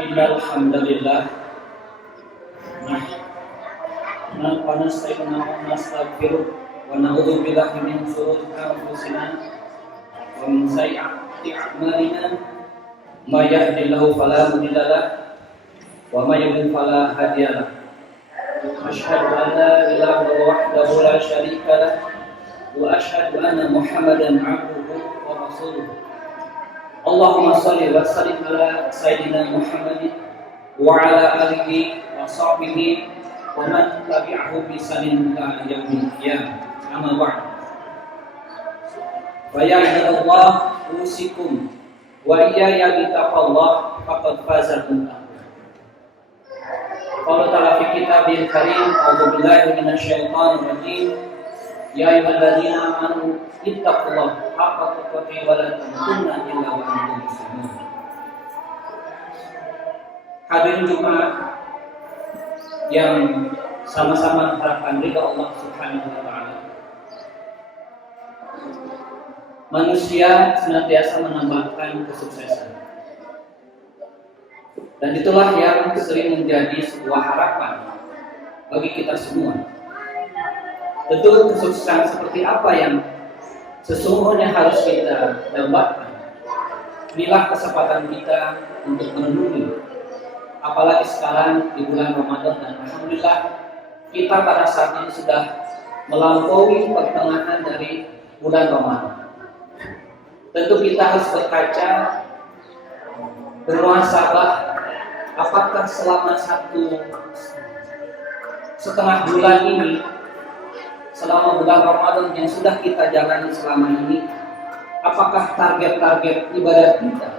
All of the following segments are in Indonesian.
Innal hamdalillah nahmaduhu wa nasta'inuhu wa nastaghfiruh wa na'udzu billahi min shururi anfusina wa min sayyi'ati a'malina may yahdihillahu fala mudilla lahu wa may yudlil fala hadiya lahu. Asyhadu an la ilaha illallah wahdahu la syarika lahu wa asyhadu anna Muhammadan 'abduhu wa rasuluh. Allahumma shalli wa sallim ala sayyidina Muhammadin wa ala alihi wa sahbihi wa man tabi'ahu bi ihsanin ila yaumil qiyamah. Amma ba'd. Fa ya ibadallah usikum wa iyaya bi taqwallah faqad faza muttaqun. Qala ta'ala fi kitabil karim a'udzu billahi minasyaitonir rajim. Ya ayyuhalladzina amanu ittaqullaha haqqa tuqatih wa la tamutunna illa wa antum muslimun. Hadirin Jumat yang sama-sama mengharapkan ridha Allah Subhanahu wa taala. Manusia senantiasa menambahkan kesuksesan. Dan itulah yang sering menjadi sebuah harapan bagi kita semua. Tentu kesuksesan seperti apa yang sesungguhnya harus kita dapatkan. Inilah kesempatan kita untuk merenungi. Apalagi sekarang di bulan Ramadan, dan alhamdulillah kita pada saat ini sudah melampaui pertengahan dari bulan Ramadan. Tentu kita harus berkaca, bermuhasabah, apakah selama 1,5 bulan ini, selama bulan Ramadan yang sudah kita jalani selama ini, apakah target-target ibadah kita,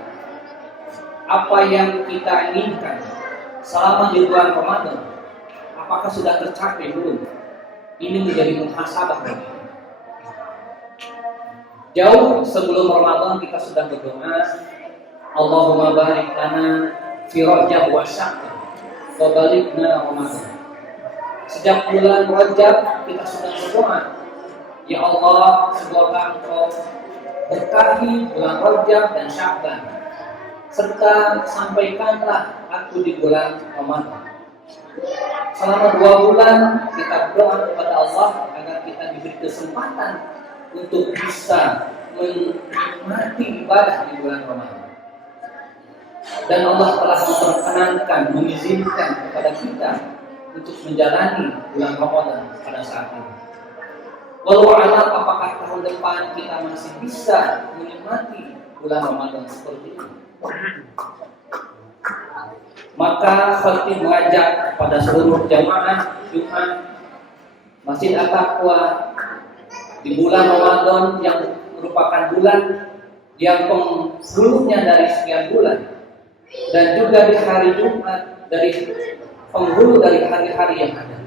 apa yang kita inginkan selama di bulan Ramadan, apakah sudah tercapai belum? Ini menjadi muhasabah bagi kita. Jauh sebelum Ramadan kita sudah berdoa, Allahumma barik lana fi Rajab wa Sya'ban wa balighna Ramadan. Sejak bulan Rajab kita sudah berdoa, ya Allah, semoga Engkau berkahi bulan Rajab dan Sya'ban, serta sampaikanlah aku di bulan Ramadan. Selama 2 bulan kita berdoa kepada Allah agar kita diberi kesempatan untuk bisa menikmati ibadah di bulan Ramadan. Dan Allah telah memperkenankan, mengizinkan kepada kita untuk menjalani bulan Ramadan pada saat ini. Walau alam apakah tahun depan kita masih bisa menikmati bulan Ramadan seperti ini. Maka khatib mengajak kepada seluruh jamaah Jumat Masjid At-Taqwa di bulan Ramadan yang merupakan bulan yang penghulunya dari sekian bulan, dan juga di hari Jumat dari penghulu dari hari-hari yang ada.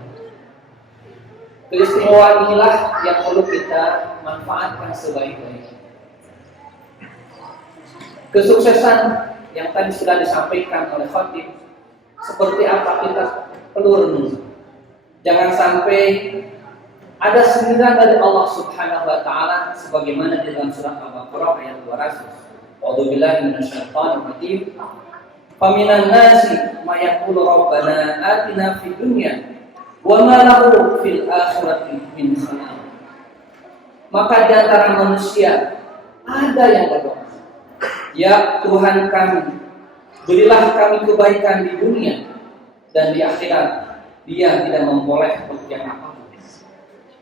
Keistimewaan inilah yang perlu kita manfaatkan sebaik-baiknya. Kesuksesan yang tadi sudah disampaikan oleh khatib, seperti apa kita perlu renung. Jangan sampai ada sindiran dari Allah Subhanahu wa taala sebagaimana di dalam surat Al-Baqarah ayat 200. A'udzubillahi minasyaitonir rajim. Faminan nasi may yaqulu rabbana atina fid dunya wa ma lahu fil akhirati min khalaq. Maka di antara manusia ada yang berdoa, ya Tuhan kami, berilah kami kebaikan di dunia dan di akhirat. Dia tidak memperoleh pekerjaan apapun.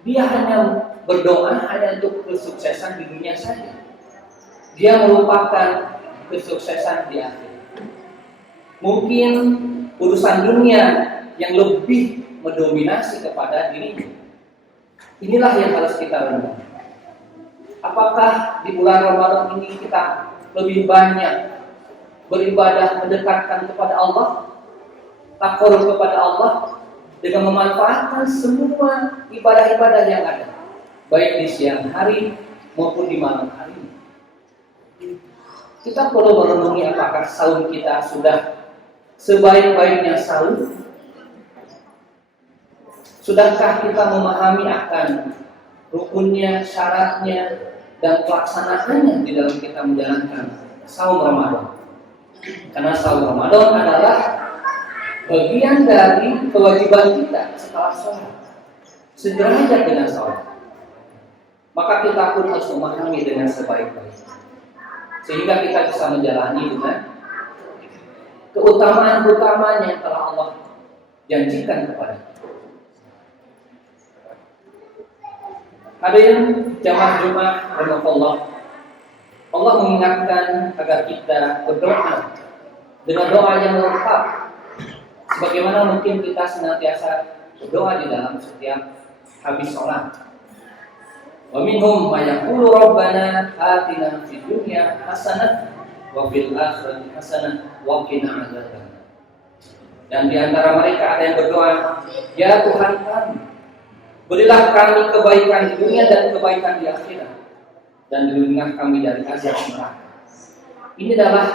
Dia hanya berdoa hanya untuk kesuksesan di dunia saja. Dia melupakan kesuksesan di akhirat. Mungkin urusan dunia yang lebih mendominasi kepada dirinya. Inilah yang harus kita renung. Apakah di bulan Ramadan ini kita lebih banyak beribadah mendekatkan kepada Allah, takarrub kepada Allah, dengan memanfaatkan semua ibadah-ibadah yang ada, baik di siang hari maupun di malam hari. Kita perlu merenungi apakah saum kita sudah sebaik-baiknya saum. Sudahkah kita memahami akan rukunnya, syaratnya, dan pelaksanaannya di dalam kita menjalankan saum Ramadan. Karena saum Ramadan adalah bagian dari kewajiban kita setelah sholat, sederajat dengan sholat. Maka kita pun harus memahami dengan sebaik-baiknya, sehingga kita bisa menjalani dengan keutamaan-keutamaan yang telah Allah janjikan kepada kita. Hadirin jamaah Jumat rahimakumullah, Allah mengingatkan agar kita berdoa dengan doa yang lengkap, sebagaimana mungkin kita senantiasa berdoa di dalam setiap habis sholat. Wa minhum may yaqulu rabbana atina fid dunya hasanah wa fil akhirati hasanah wa qina adzabannar. Dan di antara mereka ada yang berdoa, ya Tuhan kami, berilah kami kebaikan di dunia dan kebaikan di akhirat, dan lindungilah kami dari azab neraka. Ini adalah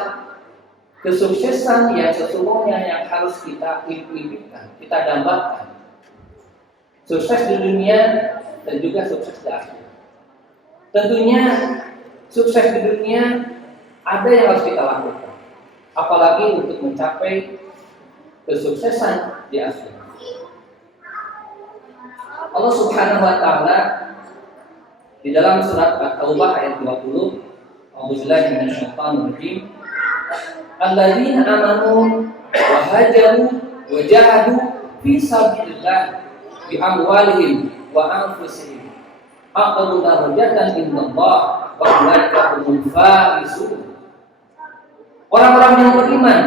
kesuksesan yang sesungguhnya yang harus kita impikan, kita dambakan. Sukses di dunia dan juga sukses di akhirat. Tentunya sukses di dunia ada yang harus kita lakukan, apalagi untuk mencapai kesuksesan di akhirat. Allah Subhanahu wa taala di dalam surat At-Taubah ayat 20, A'udzubillahi minasyaitonir rajim. Alladzina amanu wa hajaru wa jahadu fi sabilillah bi amwalihim wa anfusihim aqallu darajatan indallah wa ulaika humul faizun. Orang-orang yang beriman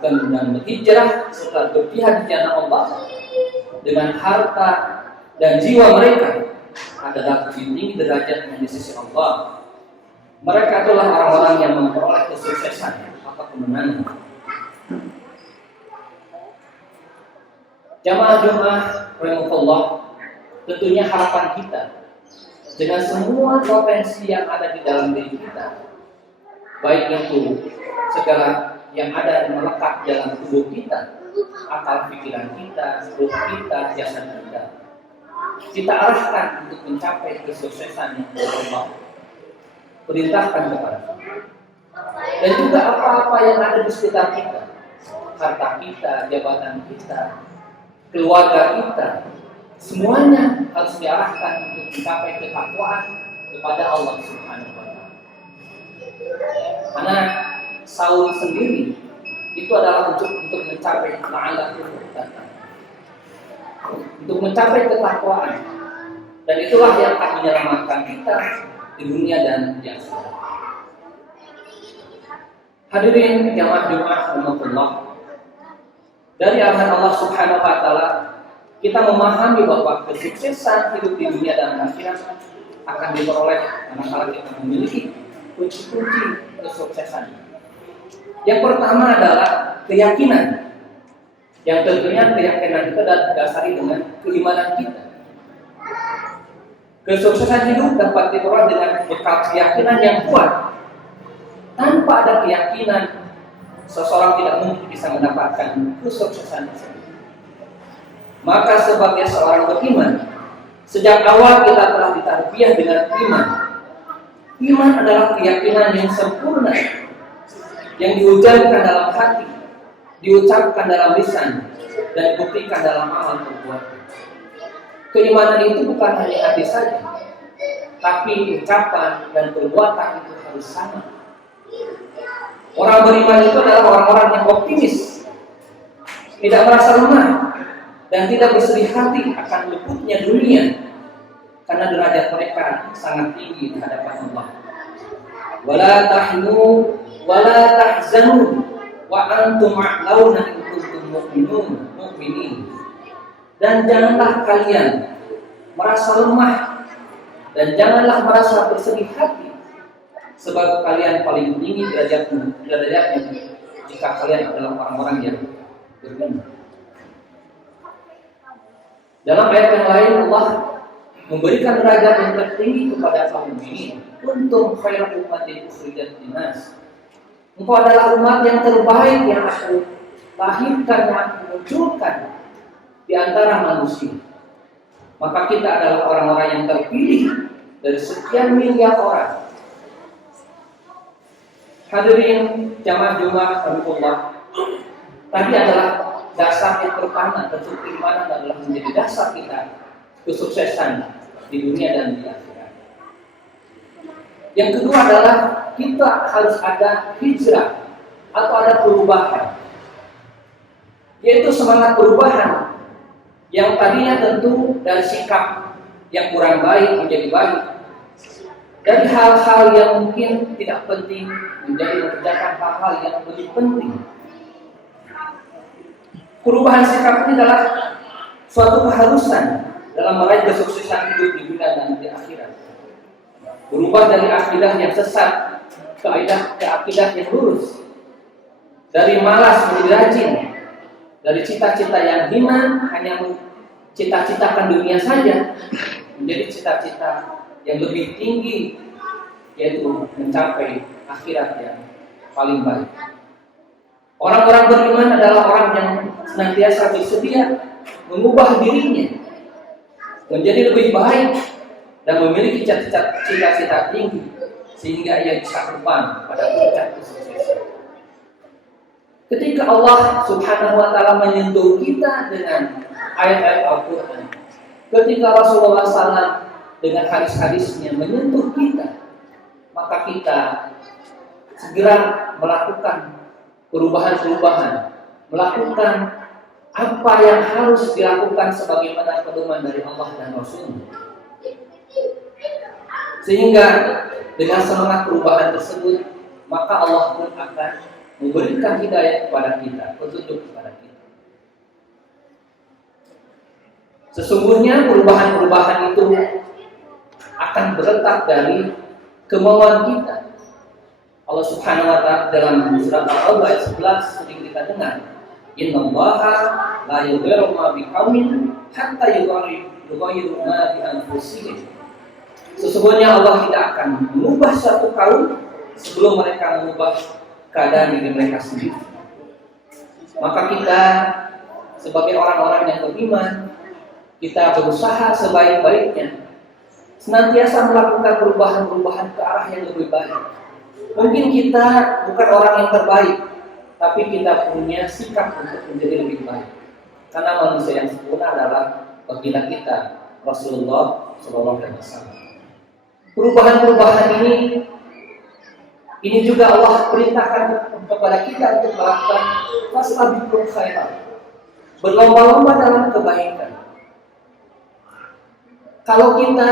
dan berhijrah serta berjihad di jalan Allah dengan harta dan jiwa mereka adalah lebih tinggi derajatnya di sisi Allah. Mereka itulah orang-orang yang memperoleh kesuksesan atau kemenangan. Jamaah Jumat rahimakumullah, tentunya harapan kita dengan semua potensi yang ada di dalam diri kita, baik itu segala yang ada yang melekat dalam tubuh kita, akal pikiran kita, ruh kita, jasad kita arahkan untuk mencapai kesuksesan yang Allah perintahkan kepada kita. Dan juga apa-apa yang ada di sekitar kita, harta kita, jabatan kita, keluarga kita, semuanya harus diarahkan untuk mencapai ketakwaan kepada Allah Subhanahu wa taala. Karena saum sendiri itu adalah untuk mencapai ta'ala, untuk mencapai ketakwaan, dan itulah yang akan menyelamatkan kita di dunia dan di akhirat. Hadirin jamaah Jumat rahimakumullah, dari arahan Allah Subhanahu wa taala kita memahami bahwa kesuksesan hidup di dunia dan akhirat akan diperoleh manakala kita memiliki kunci-kunci kesuksesan. Yang pertama adalah keyakinan, yang tentunya keyakinan itu didasari dengan keimanan kita. Kesuksesan hidup dapat diperoleh dengan bekal keyakinan yang kuat. Tanpa ada keyakinan, seseorang tidak mungkin bisa mendapatkan kesuksesan tersebut. Maka sebagai seorang beriman, sejak awal kita telah ditarbiyah dengan iman. Iman adalah keyakinan yang sempurna, yang diucapkan dalam hati, diucapkan dalam lisan, dan dibuktikan dalam amal perbuatan. Keimanan itu bukan hanya hati saja, tapi ucapan dan perbuatan itu harus sama. Orang beriman itu adalah orang-orang yang optimis, tidak merasa lemah, dan tidak bersedih hati akan luputnya dunia, karena derajat mereka sangat tinggi di hadapan Allah. Wala tahnu wala tahzanu wa antum a'launa in kuntum mu'minin. Dan janganlah kalian merasa lemah dan janganlah merasa bersedih hati, sebab kalian paling tinggi derajatnya jika kalian adalah orang-orang yang beriman. Dalam ayat yang lain Allah memberikan derajat yang tertinggi kepada kaum mukminin. Kuntum khairal ummatin ukhrijat linnas. Engkau adalah umat yang terbaik yang aku lahirkan, yang aku munculkan di antara manusia. maka kita adalah orang-orang yang terpilih dari sekian miliar orang. Hadirin jamaah Jumat Allah, tadi adalah dasar yang pertama, tentu keimanan adalah menjadi dasar kita kesuksesan di dunia dan di akhirat. Yang kedua adalah kita harus ada hijrah atau ada perubahan, yaitu semangat perubahan yang tadinya tentu dari sikap yang kurang baik menjadi baik, dari hal-hal yang mungkin tidak penting menjadi mengerjakan hal-hal yang lebih penting. Perubahan sikap ini adalah suatu keharusan dalam meraih kesuksesan hidup di dunia dan di akhirat. Berubah dari akidah yang sesat ke akidah yang lurus, dari malas menjadi rajin, dari cita-cita yang hina hanya cita-citakan dunia saja menjadi cita-cita yang lebih tinggi, yaitu mencapai akhirat yang paling baik. Orang-orang beriman adalah orang yang senantiasa bersedia mengubah dirinya menjadi lebih baik dan memiliki cita-cita tinggi sehingga ia bisa terbang pada puncak kesuksesan. Ketika Allah Subhanahu wa taala menyentuh kita dengan ayat-ayat Al-Qur'an, ketika Rasulullah SAW dengan hadis-hadisnya menyentuh kita, maka kita segera melakukan perubahan-perubahan, melakukan apa yang harus dilakukan sebagaimana pedoman dari Allah dan Rasul. Sehingga dengan semangat perubahan tersebut, maka Allah pun akan memberikan hidayah kepada kita, petunjuk kepada kita. Sesungguhnya perubahan-perubahan itu akan berletak dari kemauan kita. Allah Subhanahu wa taala dalam surat Al-Baqarah ayat 11 sering kita dengar, "Innallaha la yughayyiru ma biqaumin hatta yughayyiru ma bi anfusihim." Sesungguhnya Allah tidak akan mengubah suatu kaum sebelum mereka mengubah keadaan diri mereka sendiri. Maka kita sebagai orang-orang yang beriman, kita berusaha sebaik-baiknya senantiasa melakukan perubahan-perubahan ke arah yang lebih baik. Mungkin kita bukan orang yang terbaik, tapi kita punya sikap untuk menjadi lebih baik. Karena manusia yang sempurna adalah baginda kita, Rasulullah SAW. Perubahan-perubahan ini juga Allah perintahkan kepada kita untuk melakukan fastabiqul khairat, berlomba-lomba dalam kebaikan. Kalau kita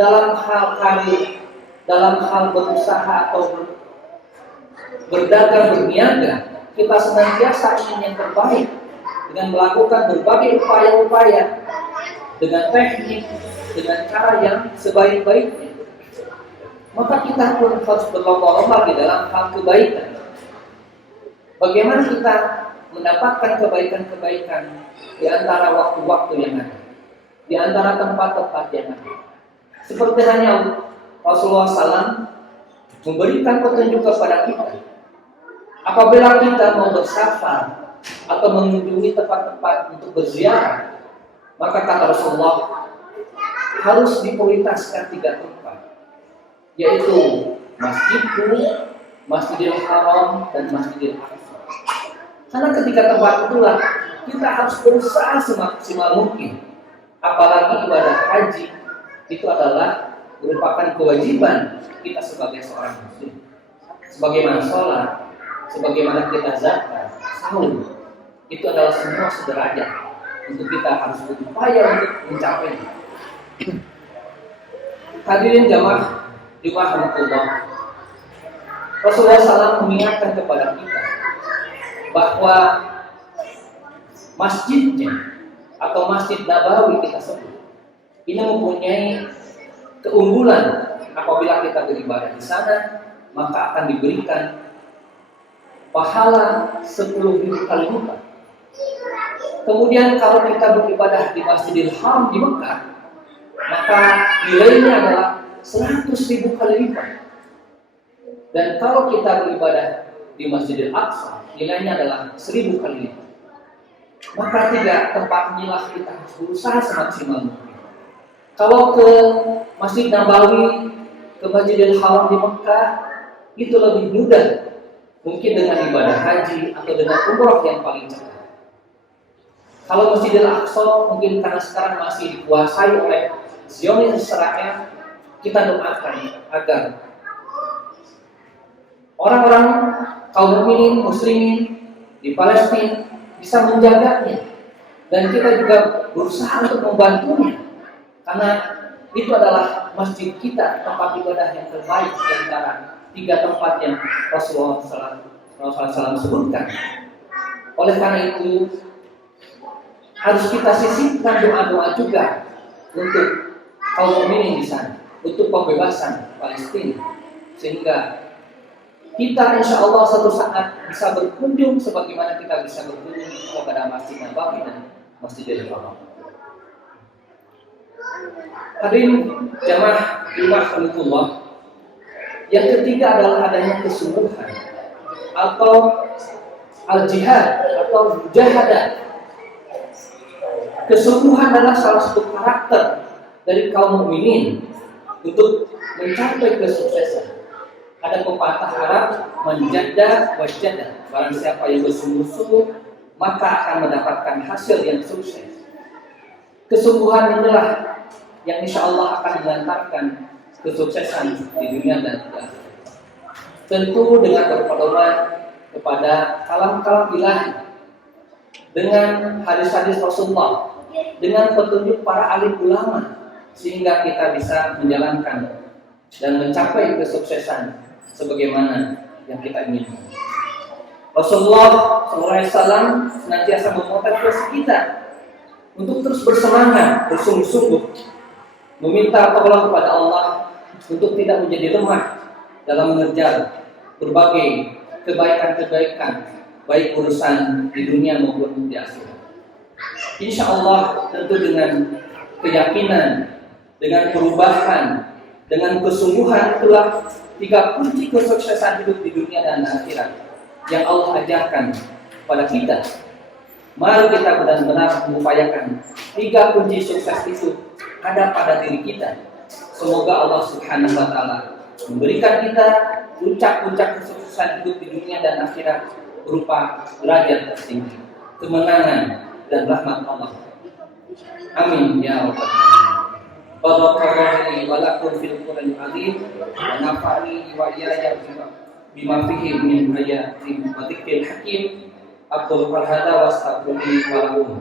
dalam hal karir, dalam hal berusaha atau berdagang, berniaga, kita senantiasa ingin yang terbaik dengan melakukan berbagai upaya-upaya dengan teknik, dengan cara yang sebaik-baiknya. Maka kita pun harus berlomba-lomba di dalam hal kebaikan. Bagaimana kita mendapatkan kebaikan-kebaikan di antara waktu-waktu yang ada, di antara tempat-tempat yang ada. Seperti hanya Rasulullah SAW memberikan petunjuk kepada kita. Apabila kita mau bersafar atau mengunjungi tempat-tempat untuk berziarah, maka kata Rasulullah harus diprioritaskan 3 tempat, yaitu Masjidil Haram dan Masjidil Aqsa. Karena ketika tempat itulah kita harus berusaha semaksimal mungkin. Apalagi ibadah haji itu adalah merupakan kewajiban kita sebagai seorang muslim. Sebagaimana sholat, sebagaimana kita zakat, saum, itu adalah semua sederajat. Untuk kita harus berupaya untuk mencapainya. Hadirin jamaah Jumat Allah, Rasulullah SAW mengingatkan kepada kita bahwa masjidnya atau Masjid Nabawi kita sebut ini mempunyai keunggulan. Apabila kita beribadah di sana, maka akan diberikan pahala 10.000 kali lipat. Kemudian kalau kita beribadah di Masjidil Haram di Mekah, maka nilainya adalah 100.000 kali lipat. Dan kalau kita beribadah di Masjidil Aqsa, nilainya adalah 1.000 kali lipat. Maka 3 tempat inilah kita harus berusaha semaksimal mungkin. Kalau ke Masjid Nabawi, ke Masjidil Haram di Mekah, itu lebih mudah. Mungkin dengan ibadah haji atau dengan umroh yang paling cepat. Kalau Masjidil Aqsa mungkin karena sekarang masih dikuasai oleh Zionis Israel, kita doakan agar orang-orang kaum mukminin muslimin di Palestina bisa menjaganya, dan kita juga berusaha untuk membantunya, karena itu adalah masjid kita, tempat ibadah yang terbaik di antara 3 tempat yang Rasulullah SAW sebutkan. Oleh karena itu harus kita sisipkan doa-doa juga untuk kaum mukminin di sana, untuk pembebasan Palestina, sehingga kita insya Allah suatu saat bisa berkunjung sebagaimana kita bisa berkunjung kepada Masjid Nabawi dan Masjidil Haram. Hadirin jamaah rahmatullah, yang ketiga adalah adanya kesungguhan atau al-jihad atau mujahadah. Kesungguhan adalah salah satu karakter dari kaum mukminin untuk mencapai kesuksesan. Ada pepatah Arab, manjada wajada, barang siapa yang bersungguh-sungguh maka akan mendapatkan hasil yang sukses. Kesungguhan inilah yang insya Allah akan mengantarkan kesuksesan di dunia dan di akhirat. Tentu dengan berpedoman kepada kalam-kalam ilahi, dengan hadis-hadis Rasulullah, dengan petunjuk para alim ulama, sehingga kita bisa menjalankan dan mencapai kesuksesan sebagaimana yang kita inginkan. Rasulullah SAW senantiasa memotivasi kita untuk terus bersemangat, bersungguh-sungguh, meminta tolong kepada Allah untuk tidak menjadi lemah dalam mengejar berbagai kebaikan-kebaikan, baik urusan di dunia maupun di akhirat. Insya Allah tentu dengan keyakinan, dengan perubahan, dengan kesungguhan, itulah 3 kunci kesuksesan hidup di dunia dan akhirat yang Allah ajarkan kepada kita. Mari kita benar-benar mengupayakan 3 kunci sukses itu ada pada diri kita. Semoga Allah Subhanahu wa Ta'ala memberikan kita puncak-puncak kesuksesan hidup di dunia dan akhirat berupa derajat tertinggi, kemenangan dan rahmat Allah. Amin ya rabbal alamin. Barakallahu wa lakum fil Qur'anil azim wa nafa'ani wa iyaya bima fihi min ayatin wa dzikril hakim. Aqulu hadza wa astaghfirullaha wa lakum.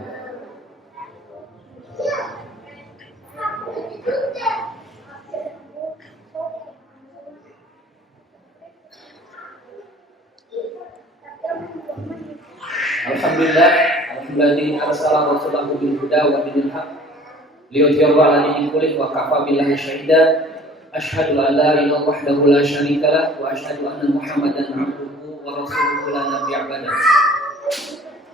Alhamdulillah, alhamdulillah arsala rasulahu bil huda wa dinil haq liyudhhirahu 'ala dini kullihi wa kafa billahi shahida. Asyhadu an la ilaha illallah wahdahu la syarika lah wa asyhadu anna Muhammadan 'abduhu wa rasuluhu la nabiyya ba'dahu.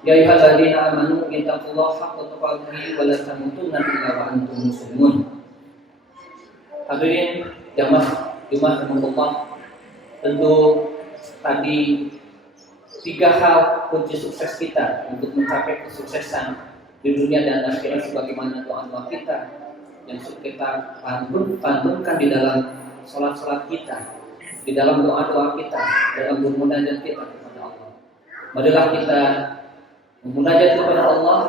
Ya ayyuhalladzina amanu ittaqullaha haqqa tuqatih wa la tamutunna illa wa antum muslimun. Hadirin jamaah rahmatullah, tentu tadi 3 hal kunci sukses kita untuk mencapai kesuksesan di dunia dan akhirat sebagaimana doa-doa kita yang kita pantunkan di dalam sholat-sholat kita, di dalam doa-doa kita, dalam bermunajat kita kepada Allah. Marilah kita memunajat kepada Allah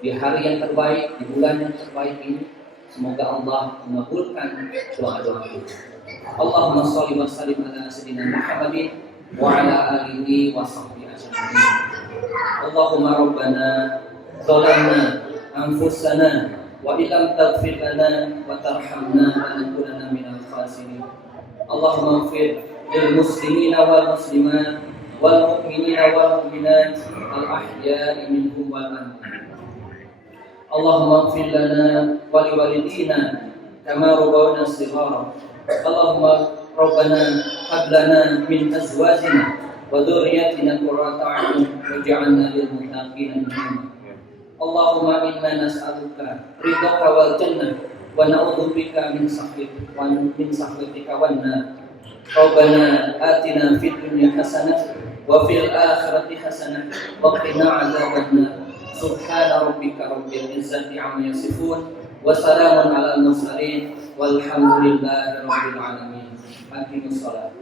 di hari yang terbaik, di bulan yang terbaik ini. Semoga Allah mengabulkan doa-doa kita. Allahumma shalli wa sallim ala sayyidina Muhammadin wa ala alihi wa sahbihi ajma'in. Allahumma rabbana zalamna anfusana wa illam taghfir lana wa tarhamna lanakunanna minal khasirin. Allahumma ighfir lil muslimina wal muslimat wal mu'minina wal mu'minat al ahya'i minhum wal amwat. Allahumma ighfir lana wa liwalidina kama rabbawna shighara. Allahumma rabbana hab lana min azwajina wa dhurriyyatina qurrata a'yun waj'alna lil muttaqina imama. Allahumma inna nas'aluka ridhaka wal jannah wa na'udzubika min sakhatika wan nar. Rabbana atina fid dunya hasanah wa fil akhirati hasanah wa qina 'adzabannar. Subhana rabbika rabbil izzati 'amma yasifun Wassalamun ala mursalin walhamdulillahi rabbil alamin. Aqimus shalah.